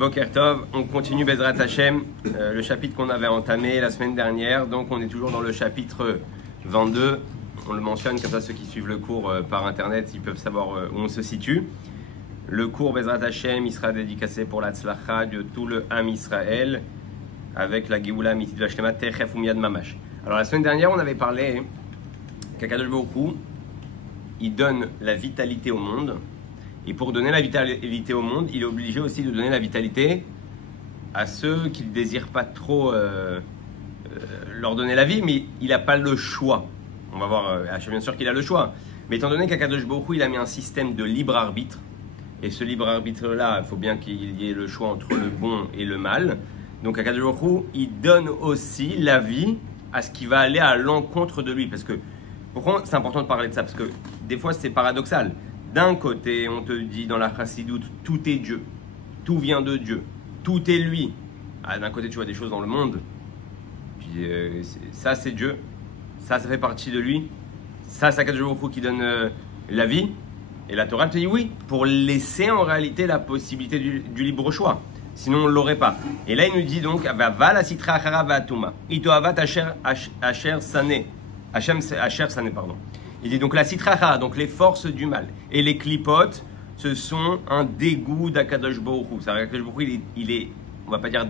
Boker Tov, on continue Bezrat Hashem, le chapitre qu'on avait entamé la semaine dernière. Donc on est toujours dans le chapitre 22. On le mentionne comme ça, ceux qui suivent le cours par internet, ils peuvent savoir où on se situe. Le cours Bezrat Hashem, il sera dédicacé pour la tzlacha de tout le Ham Israël avec la Geoula Mitit Vashlema Techef Umiyad Mamash. Alors la semaine dernière, on avait parlé qu'Akadosh Baruch Hu, il donne la vitalité au monde. Et pour donner la vitalité au monde, il est obligé aussi de donner la vitalité à ceux qui ne désirent pas trop leur donner la vie, mais il n'a pas le choix. On va voir, bien sûr qu'il a le choix. Mais étant donné qu'Akadosh Baruch Hu, il a mis un système de libre arbitre, et ce libre arbitre-là, il faut bien qu'il y ait le choix entre le bon et le mal. Donc Akadosh Baruch Hu, il donne aussi la vie à ce qui va aller à l'encontre de lui. Parce que, pourquoi c'est important de parler de ça? Parce que des fois, c'est paradoxal. D'un côté, on te dit dans la chassidoute, tout est Dieu, tout vient de Dieu, tout est lui. D'un côté, tu vois des choses dans le monde, puis ça c'est Dieu, ça fait partie de lui, ça c'est Akadosh Baruch Hu qui donne la vie. Et la Torah te dit oui, pour laisser en réalité la possibilité du libre choix. Sinon on ne l'aurait pas. Et là il nous dit donc, va la sitra achara va atuma, ito avat asher sané, asher sané pardon. Il dit donc la sitracha, donc les forces du mal. Et les clipotes, ce sont un dégoût d'Akadosh Baruch Hu. C'est-à-dire qu'Akadosh Baruch Hu, il est, on va pas dire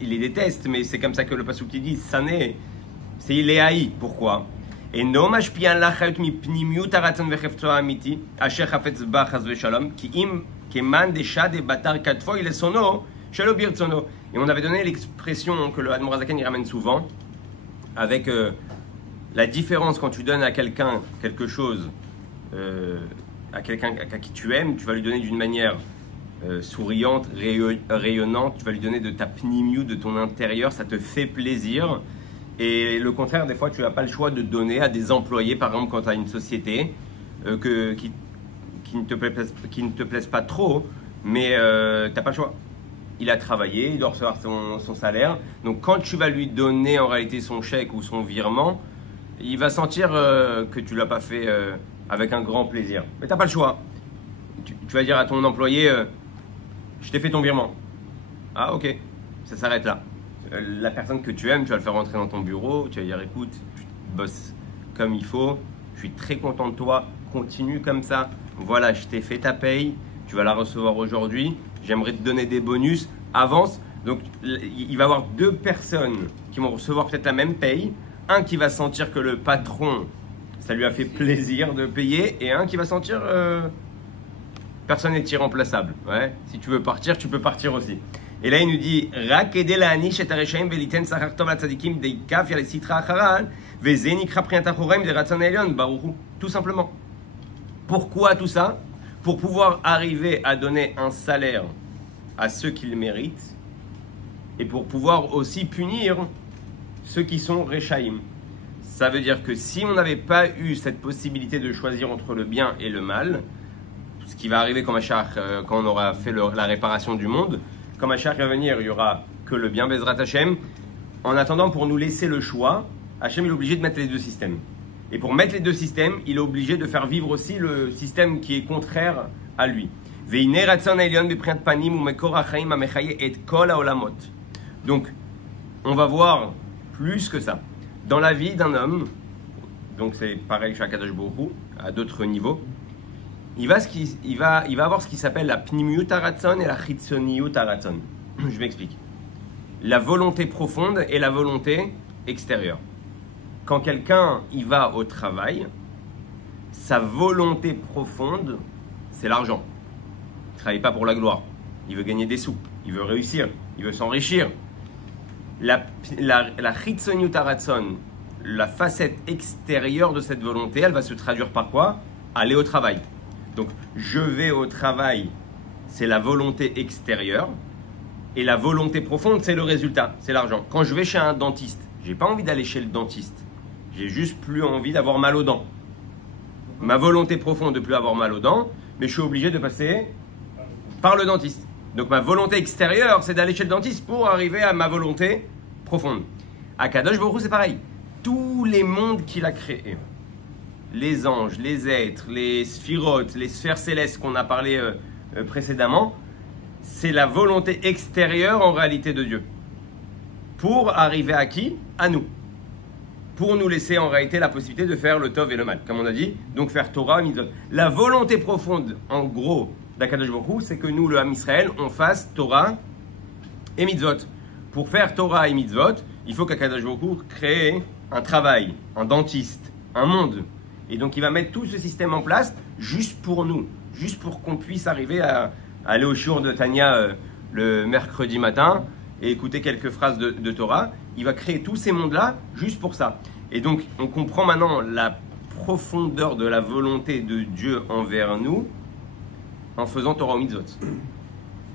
il les déteste, mais c'est comme ça que le pasuk qui dit, sané, c'est il est haï. Pourquoi? Et no mashpian lachayut mi pnimiut aratzon vechefto amiti, asher chafetz ba chas veshalom, ki im keman desha de batar katfo il sono, shelo birtsono. Et on avait donné l'expression que le Admor HaZaken y ramène souvent, avec la différence quand tu donnes à quelqu'un quelque chose, à quelqu'un à qui tu aimes, tu vas lui donner d'une manière souriante, rayonnante, tu vas lui donner de ta pnimiut, de ton intérieur, ça te fait plaisir. Et le contraire, des fois, tu n'as pas le choix de donner à des employés, par exemple, quand tu as une société qui ne te plaise pas trop, mais tu n'as pas le choix. Il a travaillé, il doit recevoir son salaire. Donc, quand tu vas lui donner en réalité son chèque ou son virement, il va sentir que tu ne l'as pas fait avec un grand plaisir. Mais tu n'as pas le choix. Tu vas dire à ton employé, je t'ai fait ton virement. Ah ok, ça s'arrête là. La personne que tu aimes, tu vas le faire rentrer dans ton bureau, tu vas dire écoute, tu bosses comme il faut, je suis très content de toi, continue comme ça. Voilà, je t'ai fait ta paye, tu vas la recevoir aujourd'hui, j'aimerais te donner des bonus, avance. Donc il va y avoir deux personnes qui vont recevoir peut-être la même paye. Un qui va sentir que le patron, ça lui a fait plaisir de payer, et un qui va sentir personne n'est irremplaçable. Ouais. Si tu veux partir, tu peux partir aussi. Et là, il nous dit tout simplement. Pourquoi tout ça? Pour pouvoir arriver à donner un salaire à ceux qui le méritent, et pour pouvoir aussi punir ceux qui sont Rechaïm. Ça veut dire que si on n'avait pas eu cette possibilité de choisir entre le bien et le mal, ce qui va arriver comme Mashiach, quand on aura fait la réparation du monde, quand Mashiach va venir, il n'y aura que le bien, Bezrat Hashem. En attendant, pour nous laisser le choix, Hashem est obligé de mettre les deux systèmes. Et pour mettre les deux systèmes, il est obligé de faire vivre aussi le système qui est contraire à lui. Donc, on va voir plus que ça. Dans la vie d'un homme, donc c'est pareil chez Akadosh Baruch Hu, à d'autres niveaux, il va avoir ce qui s'appelle la pnimiut haratzon et la chitzoniut haratzon. Je m'explique. La volonté profonde et la volonté extérieure. Quand quelqu'un y va au travail, sa volonté profonde, c'est l'argent. Il ne travaille pas pour la gloire. Il veut gagner des sous, il veut réussir, il veut s'enrichir. La chitzoniut haratzon, la facette extérieure de cette volonté, elle va se traduire par quoi? Aller au travail. Donc, je vais au travail, c'est la volonté extérieure. Et la volonté profonde, c'est le résultat, c'est l'argent. Quand je vais chez un dentiste, j'ai pas envie d'aller chez le dentiste. J'ai juste plus envie d'avoir mal aux dents. Ma volonté profonde de plus avoir mal aux dents, mais je suis obligé de passer par le dentiste. Donc ma volonté extérieure, c'est d'aller chez le dentiste pour arriver à ma volonté profonde. À Kadosh Baruch Hu, c'est pareil. Tous les mondes qu'il a créés, les anges, les êtres, les sphirotes, les sphères célestes qu'on a parlé précédemment, c'est la volonté extérieure en réalité de Dieu. Pour arriver à qui? À nous. Pour nous laisser en réalité la possibilité de faire le tov et le mal, comme on a dit, donc faire Torah, mitzvot. La volonté profonde, en gros, d'Akadosh Baruch Hu, c'est que nous, le Ham Israël, on fasse Torah et mitzvot. Pour faire Torah et mitzvot, il faut qu'Akadosh Baruch Hu crée un travail, un dentiste, un monde. Et donc il va mettre tout ce système en place juste pour nous, juste pour qu'on puisse arriver à aller au shiur de Tanya le mercredi matin et écouter quelques phrases de Torah. Il va créer tous ces mondes-là juste pour ça. Et donc, on comprend maintenant la profondeur de la volonté de Dieu envers nous en faisant Torah ou Mitzvot.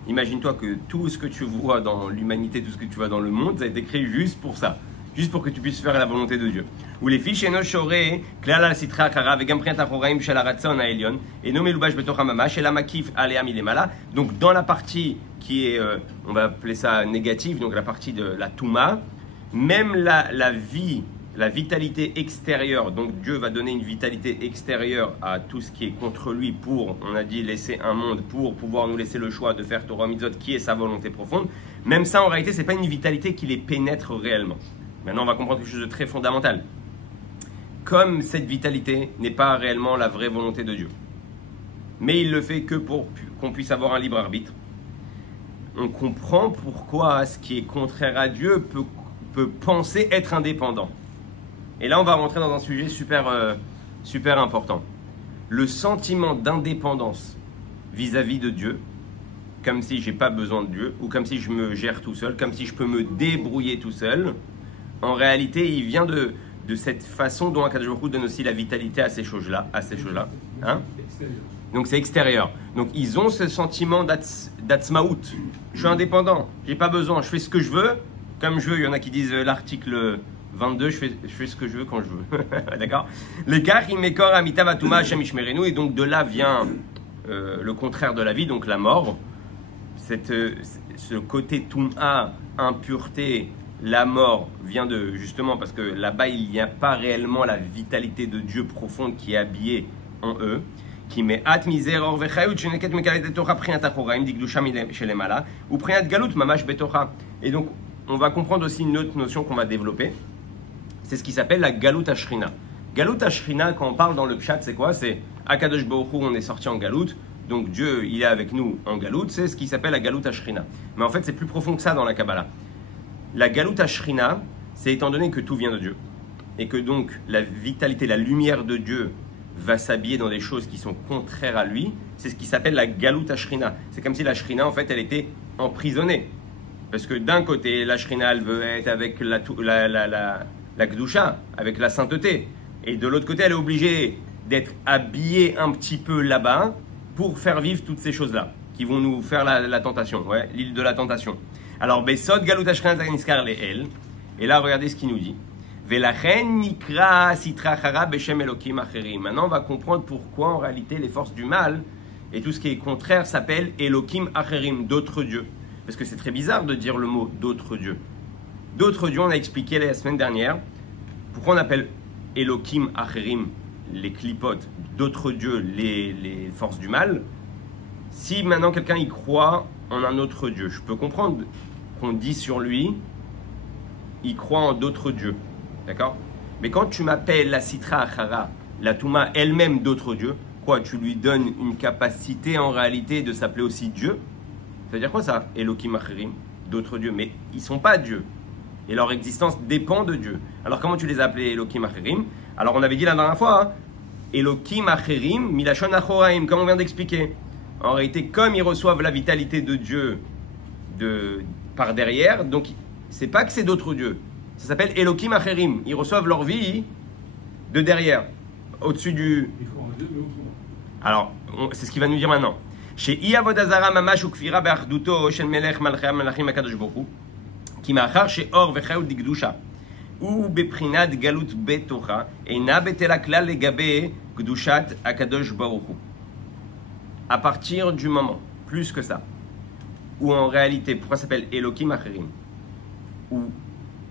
Imagine-toi que tout ce que tu vois dans l'humanité, tout ce que tu vois dans le monde, ça a été créé juste pour ça. Juste pour que tu puisses faire la volonté de Dieu. Ou les fiches eno shoré, klal al sitra kara, vegam priat achoraim shel haratzon haelyon, eno melubash betoch hamama, shel hamakif alea milemala. Donc, dans la partie qui est, on va appeler ça négative, donc la partie de la touma, même la vie, la vitalité extérieure, donc Dieu va donner une vitalité extérieure à tout ce qui est contre lui pour, on a dit, laisser un monde, pour pouvoir nous laisser le choix de faire Torah Mitzvot, qui est sa volonté profonde. Même ça, en réalité, ce n'est pas une vitalité qui les pénètre réellement. Maintenant, on va comprendre quelque chose de très fondamental. Comme cette vitalité n'est pas réellement la vraie volonté de Dieu, mais il le fait que pour qu'on puisse avoir un libre arbitre, on comprend pourquoi ce qui est contraire à Dieu peut penser être indépendant. Et là, on va rentrer dans un sujet super important. Le sentiment d'indépendance vis-à-vis de Dieu, comme si je n'ai pas besoin de Dieu, ou comme si je me gère tout seul, comme si je peux me débrouiller tout seul, en réalité, il vient de cette façon dont Akadosh Baruch Hu donne aussi la vitalité à ces choses-là. Hein? Donc c'est extérieur. Donc ils ont ce sentiment d'atzmaout. Je suis indépendant, j'ai pas besoin, je fais ce que je veux, comme je veux. Il y en a qui disent l'article 22, je fais ce que je veux quand je veux. D'accord? Le kach imekor amita vatuma Hashem ishmerenu, et donc de là vient le contraire de la vie, donc la mort. Ce côté tum'a, impureté, la mort vient de justement parce que là-bas il n'y a pas réellement la vitalité de Dieu profonde qui est habillée en eux. Qui met at misère or vechayut sheneket mekalet betocha priat achoraim digdusha shelemala ou priat galut mamash betocha. Et donc on va comprendre aussi une autre notion qu'on va développer. C'est ce qui s'appelle la galut ashrina. Galut ashrina, quand on parle dans le pshat, c'est quoi? C'est Akadosh Baruch Hu, on est sorti en galut, donc Dieu il est avec nous en galut. C'est ce qui s'appelle la galut ashrina. Mais en fait c'est plus profond que ça dans la Kabbalah. La galut ashrina, c'est étant donné que tout vient de Dieu et que donc la vitalité, la lumière de Dieu va s'habiller dans des choses qui sont contraires à lui, c'est ce qui s'appelle la galut ashrina. C'est comme si la shrina, en fait, elle était emprisonnée. Parce que d'un côté, la shrina, elle veut être avec la gdusha, avec la sainteté. Et de l'autre côté, elle est obligée d'être habillée un petit peu là-bas pour faire vivre toutes ces choses-là, qui vont nous faire la tentation, ouais, l'île de la tentation. Alors, Besod galut ashrina taniskar leel. Et là, regardez ce qu'il nous dit. Maintenant, on va comprendre pourquoi en réalité les forces du mal et tout ce qui est contraire s'appelle Elokim Acherim, d'autres dieux. Parce que c'est très bizarre de dire le mot d'autres dieux. D'autres dieux, on a expliqué la semaine dernière pourquoi on appelle Elokim Acherim, les clipotes, d'autres dieux, les forces du mal. Si maintenant quelqu'un y croit en un autre dieu, je peux comprendre qu'on dit sur lui, il croit en d'autres dieux. D'accord? Mais quand tu m'appelles la Sitra Achara, la Touma elle-même d'autres dieux, quoi, tu lui donnes une capacité en réalité de s'appeler aussi Dieu? Ça veut dire quoi ça? Elokim Acherim, d'autres dieux, mais ils ne sont pas dieux. Et leur existence dépend de Dieu. Alors comment tu les as appelés Elokim Acherim? Alors on avait dit la dernière fois, hein, Elokim Acherim, Milashon Achoraim, comme on vient d'expliquer. En réalité, comme ils reçoivent la vitalité de Dieu par derrière, donc c'est pas que c'est d'autres dieux. Ça s'appelle Elokim Acherim. Ils reçoivent leur vie de derrière, au-dessus du... Alors, c'est ce qu'il va nous dire maintenant. Chez Iavodazara Mamash ou Kfira Be'achduto Shel Melech Malachim Akadosh Baruch Hu Ki Machar She Or Vechayut Digdusha ou Beprinat Galut Betocha Eina Betela Klal Legabe Gdushat Akadosh Baruch Hu. À partir du moment, plus que ça, où en réalité, pourquoi ça s'appelle Elokim Acherim, où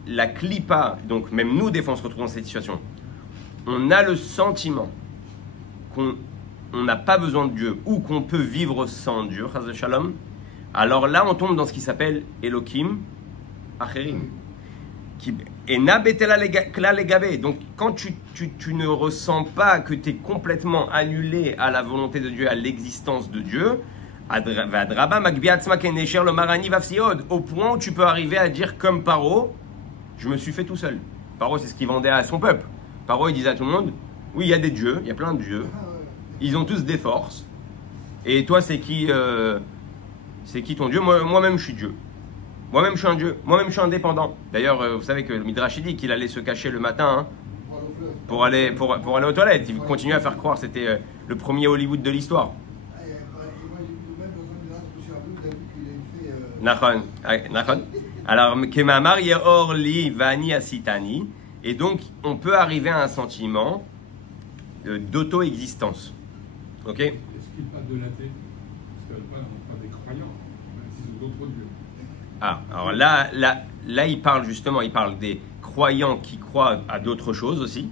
la klipa, donc même nous des fois on se retrouve dans cette situation, on a le sentiment qu'on n'a pas besoin de Dieu ou qu'on peut vivre sans Dieu, chas de shalom, alors là on tombe dans ce qui s'appelle Elokim Acherim. Et na betela kla legabe. Donc quand tu ne ressens pas que tu es complètement annulé à la volonté de Dieu, à l'existence de Dieu, au point où tu peux arriver à dire comme Paro, je me suis fait tout seul. Paro, c'est ce qu'il vendait à son peuple. Paro, il disait à tout le monde, oui, il y a des dieux, il y a plein de dieux, ils ont tous des forces, et toi c'est qui ton Dieu? Moi-même je suis Dieu. Moi-même je suis un Dieu, moi-même je suis indépendant. D'ailleurs, vous savez que le Midrash dit qu'il allait se cacher le matin pour aller aux toilettes. Il continue à faire croire que c'était le premier Hollywood de l'histoire. Nachon. Alors, Kemamar Yeor Li Vani Asitani. Et donc, on peut arriver à un sentiment d'auto-existence. Ok? Est-ce qu'il parle de l'athée? Parce que là, on parle des croyants, même s'ils ont d'autres dieux. Ah, alors là, il parle des croyants qui croient à d'autres choses aussi.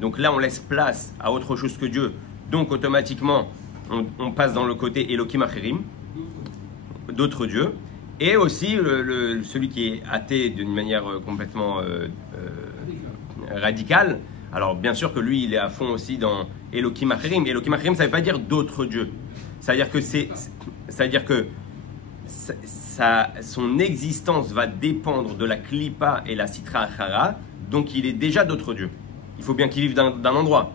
Donc là, on laisse place à autre chose que Dieu. Donc, automatiquement, on passe dans le côté Elokim Acherim, d'autres dieux. Et aussi, celui qui est athée d'une manière complètement radicale. Alors, bien sûr que lui, il est à fond aussi dans Elokim Acherim. Elokim Acherim, ça ne veut pas dire d'autres dieux. Ça veut dire que son existence va dépendre de la Klippa et la Sitra Achara. Donc, il est déjà d'autres dieux. Il faut bien qu'il vive d'un endroit.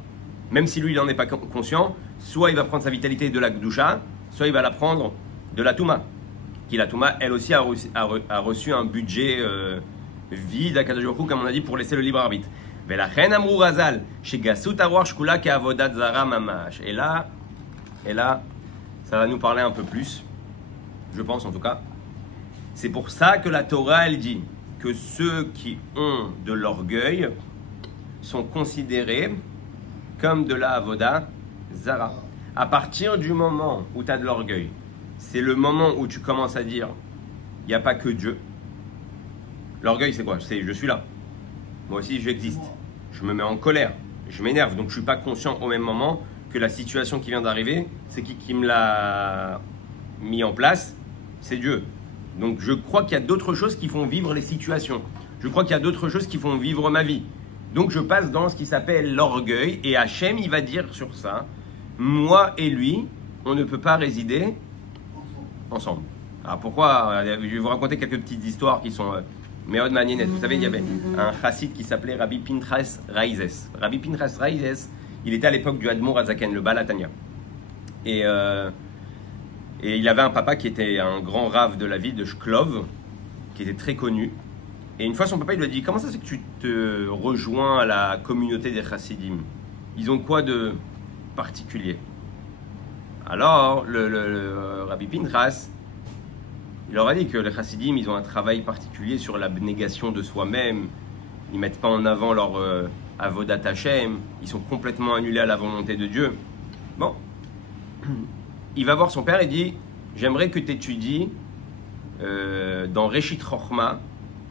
Même si lui, il n'en est pas conscient, soit il va prendre sa vitalité de la Gdusha, soit il va la prendre de la Touma. Qui la Touma, elle aussi, a reçu un budget vide à Kadosh Baruch Hu, comme on a dit, pour laisser le libre arbitre. Et là, ça va nous parler un peu plus, je pense en tout cas. C'est pour ça que la Torah, elle dit que ceux qui ont de l'orgueil sont considérés comme de la Avoda Zara. À partir du moment où tu as de l'orgueil, c'est le moment où tu commences à dire il n'y a pas que Dieu. L'orgueil, c'est quoi? C'est je suis là. Moi aussi, j'existe. Je me mets en colère. Je m'énerve. Donc, je ne suis pas conscient au même moment que la situation qui vient d'arriver, c'est qui me l'a mis en place? C'est Dieu. Donc, je crois qu'il y a d'autres choses qui font vivre les situations. Je crois qu'il y a d'autres choses qui font vivre ma vie. Donc, je passe dans ce qui s'appelle l'orgueil. Et Hachem, il va dire sur ça, moi et lui, on ne peut pas résider ensemble. Alors pourquoi? Je vais vous raconter quelques petites histoires qui sont méod maniennettes. Vous savez, il y avait un chassid qui s'appelait Rabbi Pinchas Raizes. Rabbi Pinchas Raizes, il était à l'époque du Admor Azaken, le Baal Hatanya. Et il avait un papa qui était un grand rave de la ville de Shklov, qui était très connu. Et une fois, son papa, il lui a dit, comment ça se fait que tu te rejoins à la communauté des chassidim? Ils ont quoi de particulier? Alors, le Rabbi Pinchas, il leur a dit que les chassidim, ils ont un travail particulier sur l'abnégation de soi-même. Ils ne mettent pas en avant leur avodat Hashem. Ils sont complètement annulés à la volonté de Dieu. Bon, il va voir son père et dit, j'aimerais que tu étudies dans Reshit Chochma,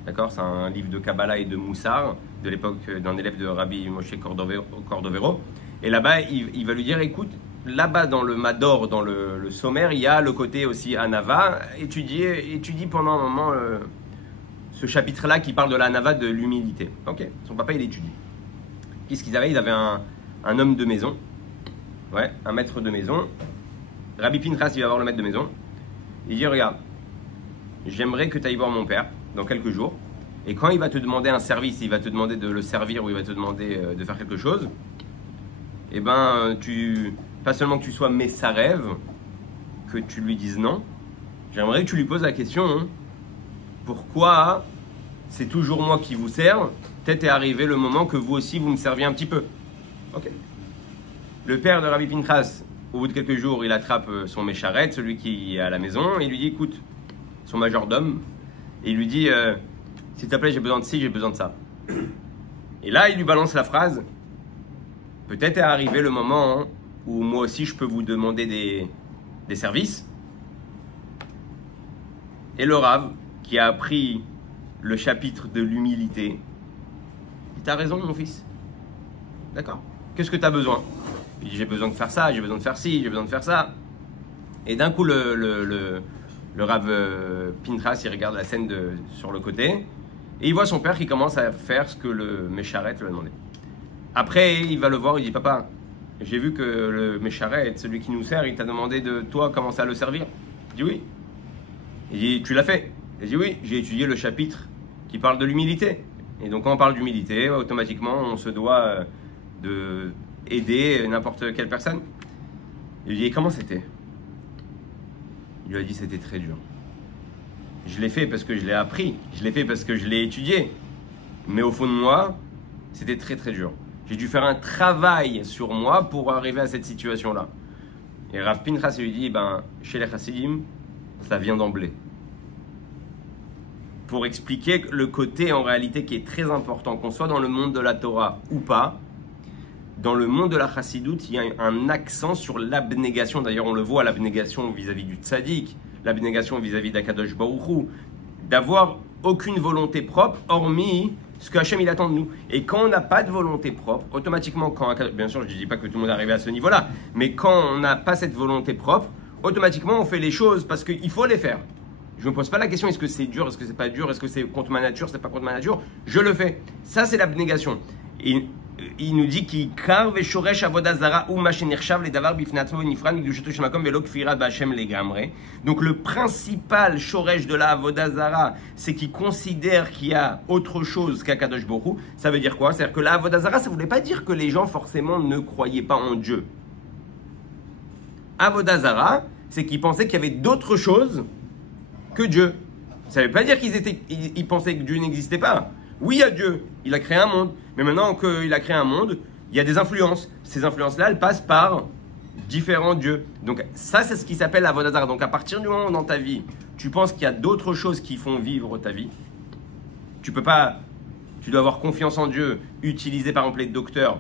d'accord, c'est un livre de Kabbalah et de Moussar, de l'époque d'un élève de Rabbi Moshe Cordovero. Et là-bas, il va lui dire, écoute, là-bas dans le Mador, dans le sommaire, il y a le côté aussi Anava. Étudie pendant un moment ce chapitre-là qui parle de l'Anava, de l'humilité. Ok, son papa, il étudie. Qu'est-ce qu'ils avaient? Ils avaient un homme de maison, ouais, un maître de maison. Rabbi Pinchas, il va voir le maître de maison. Il dit, regarde, j'aimerais que tu ailles voir mon père dans quelques jours. Et quand il va te demander un service, il va te demander de le servir ou il va te demander de faire quelque chose, eh ben, pas seulement que tu sois Messarev, que tu lui dises non, j'aimerais que tu lui poses la question, hein, pourquoi c'est toujours moi qui vous sers? Peut-être est arrivé le moment que vous aussi vous me serviez un petit peu. Ok. Le père de Rabbi Pinchas, au bout de quelques jours, il attrape son Mécharet, celui qui est à la maison, et il lui dit, écoute, son majordome, et il lui dit, s'il te plaît, j'ai besoin de ci, j'ai besoin de ça. Et là, il lui balance la phrase, peut-être est arrivé le moment où moi aussi je peux vous demander des services. Et le Rav, qui a appris le chapitre de l'humilité, il dit, t'as raison mon fils. D'accord. Qu'est-ce que tu as besoin? Il dit, j'ai besoin de faire ça, j'ai besoin de faire ci, j'ai besoin de faire ça. Et d'un coup, le le Rav Pinchas, il regarde la scène sur le côté et il voit son père qui commence à faire ce que le Mécharet lui a demandé. Après, il va le voir, il dit papa, j'ai vu que le Mécharet, celui qui nous sert, il t'a demandé de toi commencer à le servir. Il dit oui. Il dit tu l'as fait. Il dit oui, j'ai étudié le chapitre qui parle de l'humilité. Et donc quand on parle d'humilité, automatiquement on se doit de aider n'importe quelle personne. Il lui dit comment c'était? Il lui a dit c'était très dur. Je l'ai fait parce que je l'ai appris, je l'ai fait parce que je l'ai étudié. Mais au fond de moi, c'était très très dur. J'ai dû faire un travail sur moi pour arriver à cette situation-là. Et Rav Pinchas lui dit, chez les Chassidim, ça vient d'emblée. Pour expliquer le côté en réalité qui est très important, qu'on soit dans le monde de la Torah ou pas, dans le monde de la Chassidoute, il y a un accent sur l'abnégation. D'ailleurs, on le voit, l'abnégation vis-à-vis du tzaddik, l'abnégation vis-à-vis d'Akadosh Baruch Hu, d'avoir aucune volonté propre, hormis ce que Hachem il attend de nous. Et quand on n'a pas de volonté propre, automatiquement, bien sûr, je ne dis pas que tout le monde est arrivé à ce niveau-là, mais quand on n'a pas cette volonté propre, automatiquement, on fait les choses parce qu'il faut les faire. Je ne me pose pas la question, est-ce que c'est dur, est-ce que c'est pas dur, est-ce que c'est contre ma nature, c'est pas contre ma nature. Je le fais. Ça, c'est l'abnégation. Et il nous dit qu'il carve et shoresh avodazara ou machenirchav les davar bifnatzmo nifran mikdushato shemakom velo kfirat b'Hashem legamre. Donc le principal shoresh de la avodazara, c'est qu'il considère qu'il y a autre chose qu'Akadosh Baruch Hu. Ça veut dire quoi? C'est-à-dire que la avodazara, ça ne voulait pas dire que les gens forcément ne croyaient pas en Dieu. Avodazara, c'est qu'ils pensaient qu'il y avait d'autres choses que Dieu. Ça ne veut pas dire qu'ils pensaient que Dieu n'existait pas. Oui, il y a Dieu, il a créé un monde. Mais maintenant qu'il a créé un monde, il y a des influences. Ces influences-là, elles passent par différents dieux. Donc ça, c'est ce qui s'appelle la Avodah Zarah. Donc à partir du moment où dans ta vie, tu penses qu'il y a d'autres choses qui font vivre ta vie, tu peux pas, tu dois avoir confiance en Dieu, utiliser par exemple les docteurs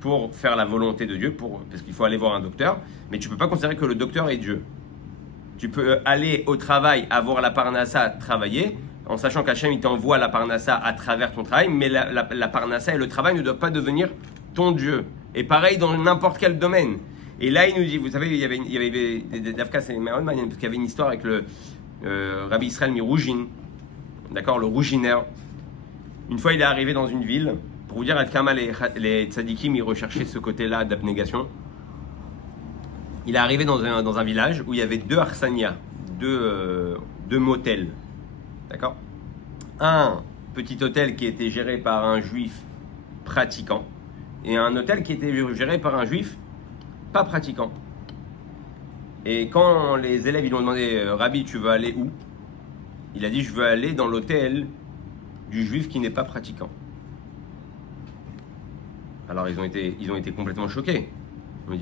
pour faire la volonté de Dieu, parce qu'il faut aller voir un docteur, mais tu peux pas considérer que le docteur est Dieu. Tu peux aller au travail, avoir la parnassa, travailler, en sachant qu'Hachem il t'envoie la parnassa à travers ton travail, mais la parnassa et le travail ne doivent pas devenir ton Dieu. Et pareil dans n'importe quel domaine. Et là, il nous dit, vous savez, il y avait Dafka, c'est marrant, parce qu'il y avait une histoire avec le Rabbi Israël Miroujin, d'accord, le rouginaire. Une fois, il est arrivé dans une ville, pour vous dire à Kama, les tzadikim, ils recherchaient ce côté-là d'abnégation. Il est arrivé dans un village où il y avait deux harsania, deux motels. D'accord? Un petit hôtel qui était géré par un juif pratiquant et un hôtel qui était géré par un juif pas pratiquant. Et quand les élèves ils lui ont demandé Rabbi, tu veux aller où? Il a dit je veux aller dans l'hôtel du juif qui n'est pas pratiquant. Alors ils ont été complètement choqués. Ils m'ont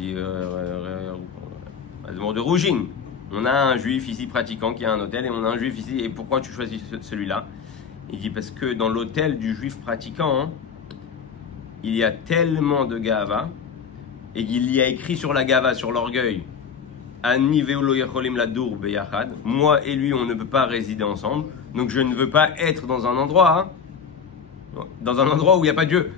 dit de Rougine. On a un juif ici pratiquant qui a un hôtel et on a un juif ici. Et pourquoi tu choisis celui-là? Il dit parce que dans l'hôtel du juif pratiquant, il y a tellement de gava et il y a écrit sur la gava, sur l'orgueil, Ani ve'lo yecholim ladur beyachad. Moi et lui, on ne peut pas résider ensemble. Donc je ne veux pas être dans un endroit où il n'y a pas Dieu.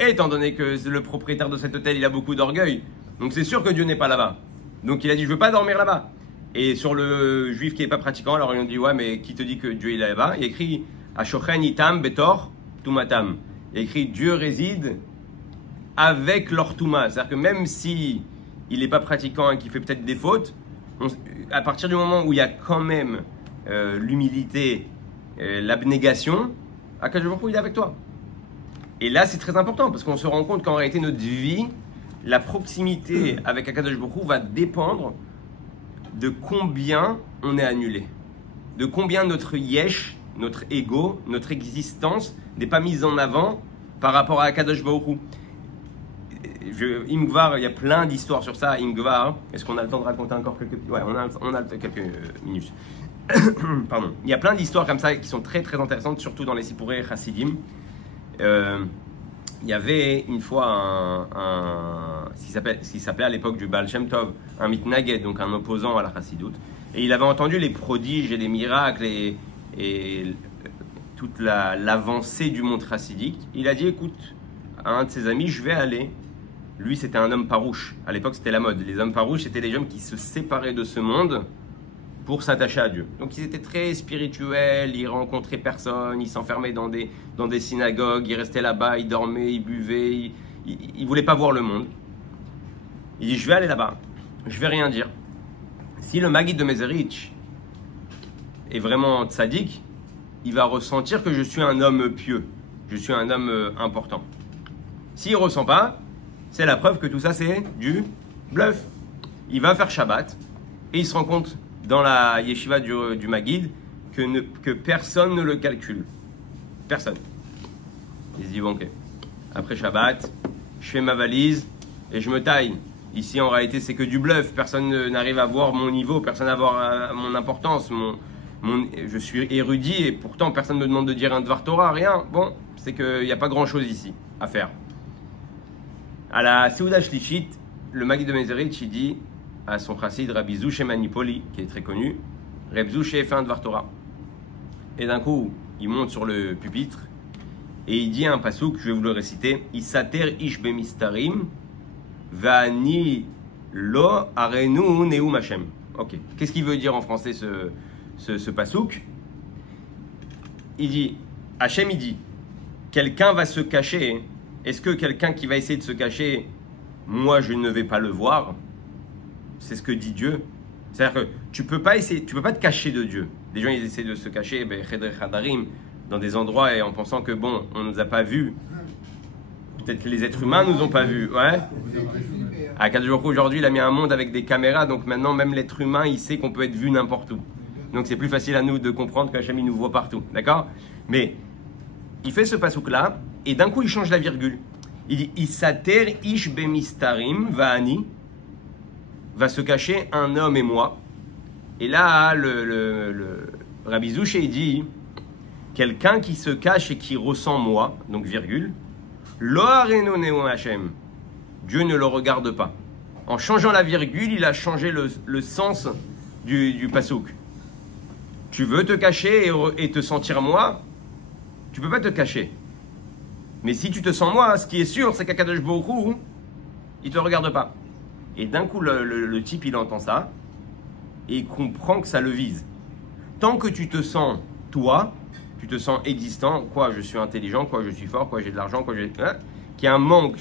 Et étant donné que le propriétaire de cet hôtel, il a beaucoup d'orgueil, donc c'est sûr que Dieu n'est pas là-bas. Donc il a dit je veux pas dormir là-bas. Et sur le juif qui n'est pas pratiquant, alors ils ont dit ouais mais qui te dit que Dieu il est là-bas? Il a écrit Ashochen itam betor tumatam. Il a écrit Dieu réside avec leur touma. C'est-à-dire que même si il n'est pas pratiquant et qu'il fait peut-être des fautes, à partir du moment où il y a quand même l'humilité, l'abnégation, Akadosh Baruch Hu il est avec toi. Et là c'est très important parce qu'on se rend compte qu'en réalité notre vie, la proximité avec Akadosh Baruch Hu va dépendre de combien on est annulé, de combien notre yesh, notre ego, notre existence n'est pas mise en avant par rapport à Akadosh Baruch Hu. Imgvar, il y a plein d'histoires sur ça. Imgvar, est-ce qu'on a le temps de raconter encore quelques... Ouais, on a quelques minutes. Pardon. Il y a plein d'histoires comme ça qui sont très très intéressantes, surtout dans les Sipurei Chassidim. Il y avait une fois ce qui s'appelait à l'époque du Baal Shem Tov, un mitnaged, donc un opposant à la Chassidoute. Et il avait entendu les prodiges et les miracles et toute l'avancée du monde chassidique. Il a dit, écoute, à un de ses amis, je vais aller. Lui, c'était un homme farouche. À l'époque, c'était la mode. Les hommes farouches, c'était les hommes qui se séparaient de ce monde pour s'attacher à Dieu. Donc ils étaient très spirituels, ils rencontraient personne, ils s'enfermaient dans des synagogues, ils restaient là-bas, ils dormaient, ils buvaient, ils ne voulaient pas voir le monde. Il dit, je vais aller là-bas, je vais rien dire. Si le Maguid de Mezerich est vraiment tzaddik, il va ressentir que je suis un homme pieux, je suis un homme important. S'il ne ressent pas, c'est la preuve que tout ça c'est du bluff. Il va faire Shabbat et il se rend compte dans la yeshiva du Maguid que personne ne le calcule. Personne. Il se dit, bon ok, après Shabbat, je fais ma valise et je me taille. Ici en réalité c'est que du bluff, personne n'arrive à voir mon niveau, personne n'a voir mon importance, je suis érudit et pourtant personne ne me demande de dire un Dvar Torah, rien. Bon, c'est qu'il n'y a pas grand chose ici à faire. À la Seuda Shlishit, le Maguid de Mezerich, il dit à son chassid Rabbi Zouché Manipoli, qui est très connu, Reb Zouché fait un Dvar Torah. Et d'un coup, il monte sur le pupitre et il dit un pasouk, je vais vous le réciter, Isater ish bemistarim va'ani lo arenu neum Hashem. Ok, qu'est-ce qu'il veut dire en français ce pasouk? Il dit, Hashem il dit, quelqu'un va se cacher. Est-ce que quelqu'un qui va essayer de se cacher, moi je ne vais pas le voir? C'est ce que dit Dieu. C'est-à-dire que tu peux pas te cacher de Dieu. Des gens ils essaient de se cacher, dans des endroits et en pensant que bon, on ne nous a pas vus. Peut-être que les êtres humains nous ont pas vus. Ouais. À Kadosh Baruch Hu, aujourd'hui, il a mis un monde avec des caméras, donc maintenant même l'être humain, il sait qu'on peut être vu n'importe où. Donc c'est plus facile à nous de comprendre qu'Hachem il nous voit partout, d'accord? Mais il fait ce pasouk là et d'un coup il change la virgule. Il dit Isater ish bemistarim va'ani, va se cacher un homme et moi. Et là le Rabbi Zouché il dit quelqu'un qui se cache et qui ressent moi, donc virgule, lo arenu neum Hashem. Dieu ne le regarde pas. En changeant la virgule, il a changé le sens du pasouk. Tu veux te cacher et te sentir moi, tu peux pas te cacher. Mais si tu te sens moi, ce qui est sûr, c'est qu'Akadosh Baruch Hu, il te regarde pas. Et d'un coup, le type, il entend ça et il comprend que ça le vise. Tant que tu te sens toi, tu te sens existant, quoi, je suis intelligent, quoi, je suis fort, quoi, j'ai de l'argent, quoi, qu'il y a un manque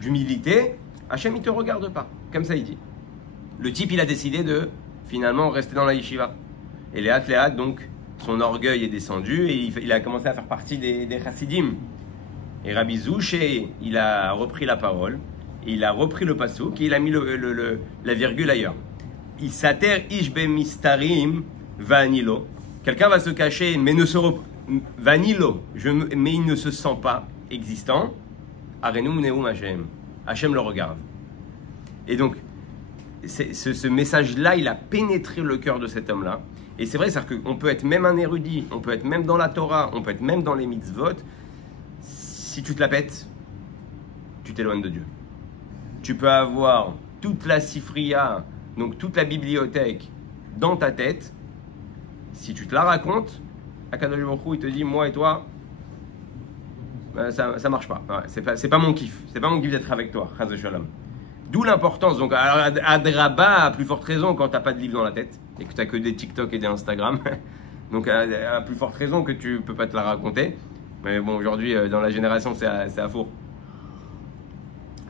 d'humilité, Hachem, il te regarde pas. Comme ça, il dit. Le type, il a décidé de finalement rester dans la yeshiva. Et Léat, donc, son orgueil est descendu et il a commencé à faire partie des chassidim. Et Rabbi Zouché, il a repris la parole, et il a repris le pasouk et il a mis la virgule ailleurs. Isater ish bemistarim vanilo. Quelqu'un va se cacher, mais vanilo, mais il ne se sent pas existant. Arenum neum Hashem. Hashem le regarde. Et donc, ce message-là, il a pénétré le cœur de cet homme-là. Et c'est vrai, c'est-à-dire qu'on peut être même un érudit, on peut être même dans la Torah, on peut être même dans les mitzvot. Si tu te la pètes, tu t'éloignes de Dieu. Tu peux avoir toute la sifriya, donc toute la bibliothèque, dans ta tête. Si tu te la racontes, Akadosh Baruch Hu, il te dit, moi et toi, ça marche pas. Ouais, c'est pas mon kiff. C'est pas mon kiff d'être avec toi, Chaz Shalom. D'où l'importance. Donc, à Draba, à plus forte raison, quand t'as pas de livre dans la tête et que t'as que des TikTok et des Instagram. Donc, à plus forte raison que tu peux pas te la raconter. Mais bon, aujourd'hui, dans la génération, c'est à four.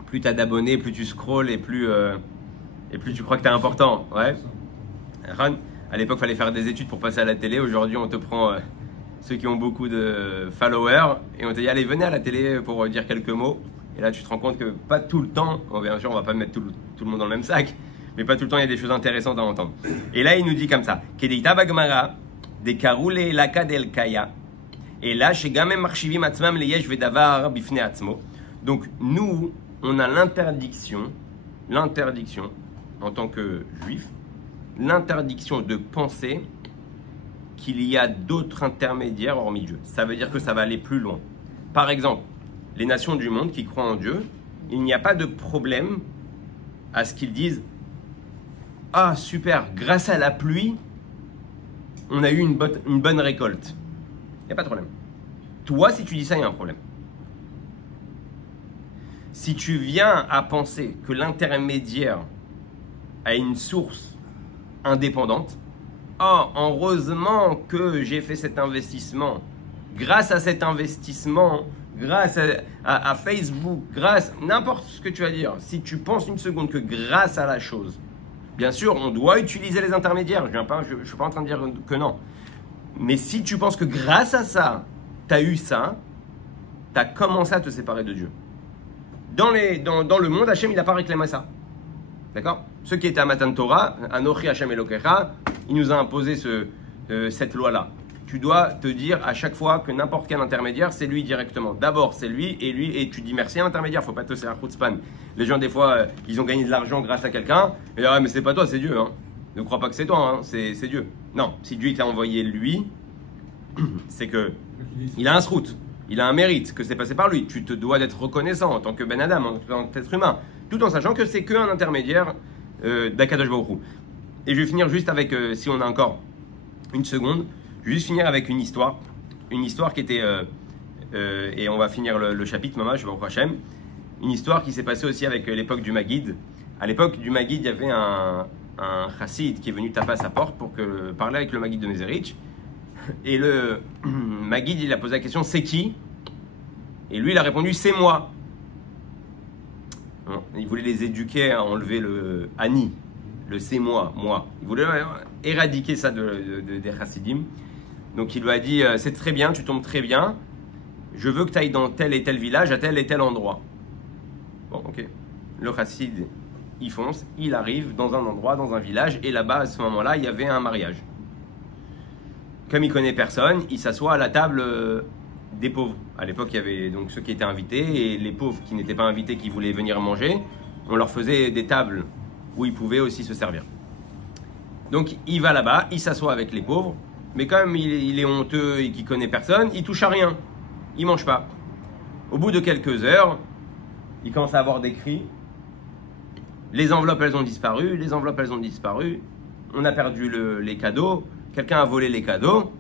Plus t'as d'abonnés, plus tu scrolles et plus tu crois que t'es important. Ouais. À l'époque, il fallait faire des études pour passer à la télé. Aujourd'hui, on te prend ceux qui ont beaucoup de followers et on te dit allez, venez à la télé pour dire quelques mots. Et là, tu te rends compte que pas tout le temps, bien sûr, on va pas mettre tout le monde dans le même sac, mais pas tout le temps, il y a des choses intéressantes à entendre. Et là, il nous dit comme ça Kedeita bagmara, de karoule laka del kaya, et là, chez gamem marchivim atzmam leyesh vedavar bifne atzmo. Donc, nous, on a l'interdiction, en tant que juif, l'interdiction de penser qu'il y a d'autres intermédiaires hormis Dieu. Ça veut dire que ça va aller plus loin. Par exemple, les nations du monde qui croient en Dieu, il n'y a pas de problème à ce qu'ils disent « Ah, super, grâce à la pluie, on a eu une bonne récolte. » Il n'y a pas de problème. Toi, si tu dis ça, il y a un problème. Si tu viens à penser que l'intermédiaire a une source indépendante. Oh, heureusement que j'ai fait cet investissement. Grâce à cet investissement, grâce à Facebook, grâce, n'importe ce que tu vas dire, si tu penses une seconde que grâce à la chose, bien sûr, on doit utiliser les intermédiaires, je ne suis pas en train de dire que non. Mais si tu penses que grâce à ça, tu as eu ça, tu as commencé à te séparer de Dieu. Dans le monde, Hachem, il n'a pas réclamé ça. D'accord? Ceux qui étaient à Matan Torah, Anochi Hachem Elokecha, il nous a imposé cette loi-là. Tu dois te dire à chaque fois que n'importe quel intermédiaire, c'est lui directement. D'abord, c'est lui, et tu dis merci à l'intermédiaire. Faut pas te faire un coup de span. Les gens, des fois, ils ont gagné de l'argent grâce à quelqu'un. Et ah, mais c'est pas toi, c'est Dieu. Hein. Ne crois pas que c'est toi, hein. C'est Dieu. Non, si Dieu t'a envoyé lui, c'est que il a un srout, il a un mérite, que c'est passé par lui. Tu te dois d'être reconnaissant en tant que Ben Adam, en tant qu'être humain, tout en sachant que c'est qu'un intermédiaire d'Akadosh Baruch Hu. Et je vais finir juste avec, si on a encore une seconde, je vais juste finir avec une histoire qui était, et on va finir le chapitre, Mama, je vais au Hachem, une histoire qui s'est passée aussi avec l'époque du Maguid. À l'époque du Maguid, il y avait un chassid qui est venu taper à sa porte pour parler avec le Maguid de Mezerich. Et le Maguid, il a posé la question, c'est qui? Et lui, il a répondu, c'est moi. Il voulait les éduquer à enlever le Ani, le c'est moi. Il voulait éradiquer ça des chassidim. Donc il lui a dit, c'est très bien, tu tombes très bien, je veux que tu ailles dans tel et tel village, à tel et tel endroit. Bon, ok. Le chassid, il fonce, il arrive dans un endroit, dans un village, et là-bas, à ce moment-là, il y avait un mariage. Comme il connaît personne, il s'assoit à la table des pauvres. À l'époque, il y avait donc ceux qui étaient invités, et les pauvres qui n'étaient pas invités, qui voulaient venir manger, on leur faisait des tables où ils pouvaient aussi se servir. Donc il va là-bas, il s'assoit avec les pauvres, mais comme il est honteux et qu'il connaît personne, il touche à rien, il mange pas. Au bout de quelques heures, il commence à avoir des cris. Les enveloppes, elles ont disparu, on a perdu les cadeaux, quelqu'un a volé les cadeaux.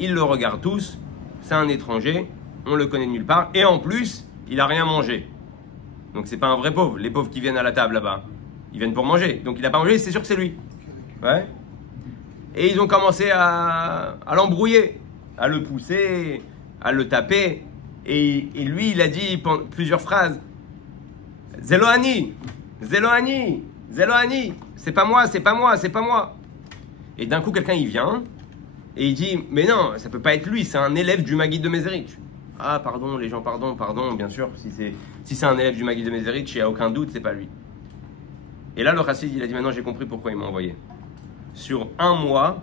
Ils le regardent tous, c'est un étranger, on le connaît de nulle part, et en plus, il a rien mangé. Donc c'est pas un vrai pauvre, les pauvres qui viennent à la table là-bas, ils viennent pour manger, donc il n'a pas mangé, c'est sûr que c'est lui. Ouais. Et ils ont commencé à l'embrouiller, à le pousser, à le taper, et lui il a dit plusieurs phrases, Zelohani, Zelohani, Zelohani, c'est pas moi. Et d'un coup quelqu'un il vient, et il dit, mais non, ça peut pas être lui, c'est un élève du Maguid de Mezerich. Ah pardon les gens, pardon, bien sûr, si c'est un élève du Maguid de Mezerich, il n'y a aucun doute, c'est pas lui. Et là le chassid il a dit, maintenant j'ai compris pourquoi il m'a envoyé. Sur un mois,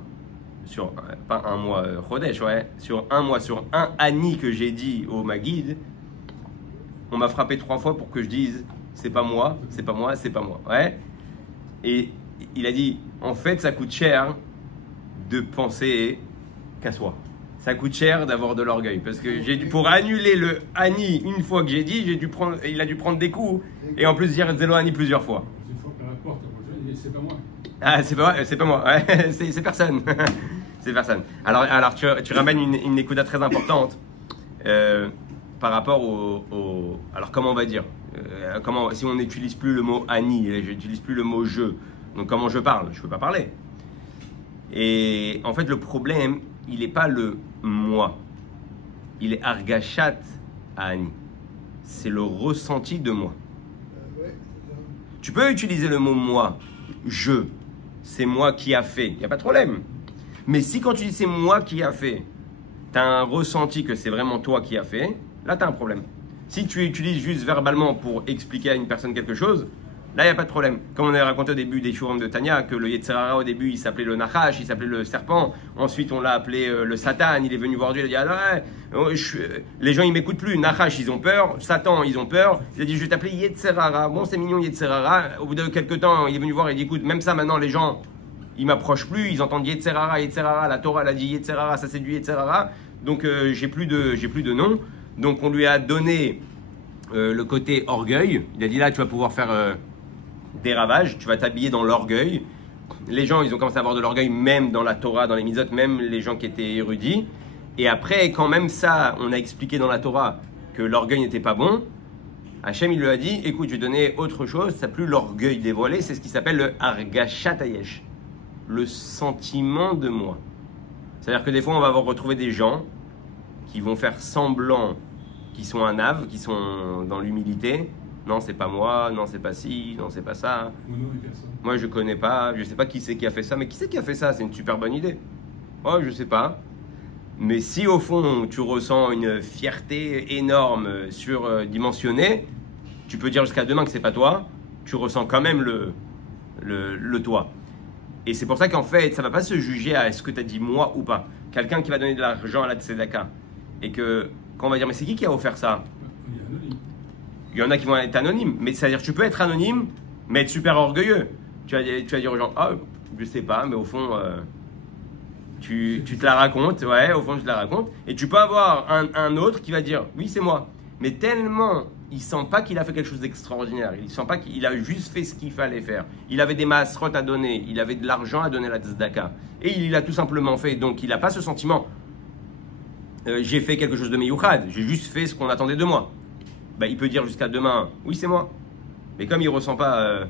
pas un mois Chodesh, ouais, sur un Ani que j'ai dit au Maguid, on m'a frappé 3 fois pour que je dise, c'est pas moi, ouais. Et il a dit, en fait ça coûte cher de penser qu'à soi. Ça coûte cher d'avoir de l'orgueil, parce que pour annuler le Ani une fois que j'ai dit, il a dû prendre des coups, et en plus dire Zélo Ani plusieurs fois. C'est pas moi. Ah, c'est pas moi, ouais, c'est personne. C'est personne. Alors tu ramènes une écoute très importante par rapport au. Alors, comment on va dire si on n'utilise plus le mot Ani, j'utilise plus le mot je. Donc, comment je parle? Je peux pas parler. Et en fait, le problème, il n'est pas le moi. Il est Argachat à Ani. C'est le ressenti de moi. Tu peux utiliser le mot moi, je. C'est moi qui a fait. Il n'y a pas de problème. Mais si quand tu dis c'est moi qui a fait, tu as un ressenti que c'est vraiment toi qui a fait, là tu as un problème. Si tu utilises juste verbalement pour expliquer à une personne quelque chose, là il n'y a pas de problème. Comme on avait raconté au début des Shurim de Tanya, que le Yetzer Hara au début il s'appelait le Nachash, il s'appelait le serpent, ensuite on l'a appelé le Satan, il est venu voir Dieu, il a dit ah, ouais, les gens ils m'écoutent plus, Nachash ils ont peur, Satan ils ont peur, il a dit je vais t'appeler Yetzer Hara, bon c'est mignon Yetzer Hara, au bout de quelques temps il est venu voir et il dit écoute même ça maintenant les gens ils m'approchent plus, ils entendent Yetzer Hara, la Torah elle a dit Yetzer Hara, ça c'est du Yetzer Hara, donc j'ai plus de nom, donc on lui a donné le côté orgueil, il a dit là tu vas pouvoir faire des ravages, tu vas t'habiller dans l'orgueil. Les gens ils ont commencé à avoir de l'orgueil même dans la Torah, dans les mitzvot, même les gens qui étaient érudits, et après quand même ça on a expliqué dans la Torah que l'orgueil n'était pas bon, Hachem, il lui a dit, écoute, je vais donner autre chose, ça plus l'orgueil dévoilé, c'est ce qui s'appelle le Argashat Hayesh, le sentiment de moi. C'est-à-dire que des fois, on va retrouver des gens qui vont faire semblant qu'ils sont un ave, qui sont dans l'humilité. Non, c'est pas moi, non, c'est pas ci, non, c'est pas ça. Moi, je connais pas, je sais pas qui c'est qui a fait ça, mais qui c'est qui a fait ça? C'est une super bonne idée. Oh, je sais pas. Mais si au fond, tu ressens une fierté énorme surdimensionnée, tu peux dire jusqu'à demain que c'est pas toi, tu ressens quand même le toi. Et c'est pour ça qu'en fait, ça ne va pas se juger à est-ce que tu as dit moi ou pas. Quelqu'un qui va donner de l'argent à la tzedaka et que, quand on va dire, mais c'est qui a offert ça? Il y en a qui vont être anonymes. Mais c'est-à-dire, tu peux être anonyme, mais être super orgueilleux. Tu vas dire aux gens, ah, je sais pas, mais au fond, tu te la racontes. Ouais, au fond, tu te la racontes. Et tu peux avoir un autre qui va dire, oui, c'est moi. Mais tellement il sent pas qu'il a fait quelque chose d'extraordinaire. Il sent pas qu'il a juste fait ce qu'il fallait faire. Il avait des maasrot à donner, il avait de l'argent à donner à la tzedaka. Et il l'a tout simplement fait. Donc il n'a pas ce sentiment. J'ai fait quelque chose de meyouchad, j'ai juste fait ce qu'on attendait de moi. Il peut dire jusqu'à demain, oui c'est moi. Mais comme il ne ressent pas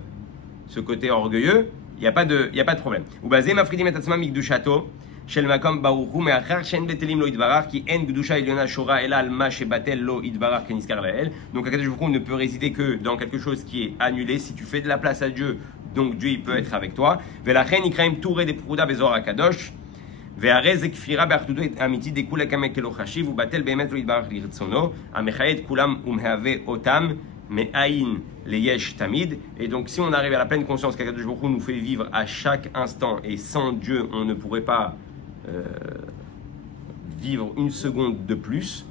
ce côté orgueilleux, il n'y a pas de problème. Ubazé mafridim et atzmam mikdushato. של מקום ברוך הוא מאחר שאין בטלים לא יתברך כי אין קדושה עליונה שורה אלא על מה שבטל לא יתברך כנזכר לאל. Donc הקדוש ברוך הוא ne peut résider que dans quelque chose qui est annulé. Si tu fais de la place à Dieu, donc Dieu il peut être avec toi. ולכן נקראים טורי דפרודה בזוהר הקדוש. והרי זה כפירה באחדותו האמיתית דכולה כמה כלא חשיב ובטל באמת לא יתברך לרצונו המחיה את כולם ומהווה אותם מאין ליש תמיד. Et donc si on arrive à la pleine conscience qu'Akadosh Baruch Hu nous fait vivre à chaque instant et sans Dieu on ne pourrait pas vivre une seconde de plus,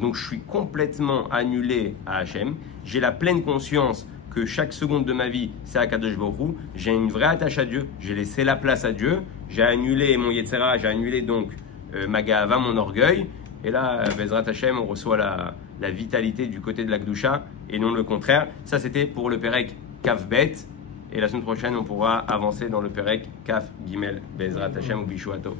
donc je suis complètement annulé à Hachem, j'ai la pleine conscience que chaque seconde de ma vie c'est Akadosh Baruch Hu, j'ai une vraie attache à Dieu, j'ai laissé la place à Dieu, j'ai annulé mon Yetzera, j'ai annulé donc ma Gahava, mon orgueil, et là, Bezrat Hachem, on reçoit la vitalité du côté de la Gdusha et non le contraire. Ça c'était pour le Perek Kaf Bet. Et la semaine prochaine, on pourra avancer dans le Perek Kaf Gimel Bezrat Hashem ou Bishuato.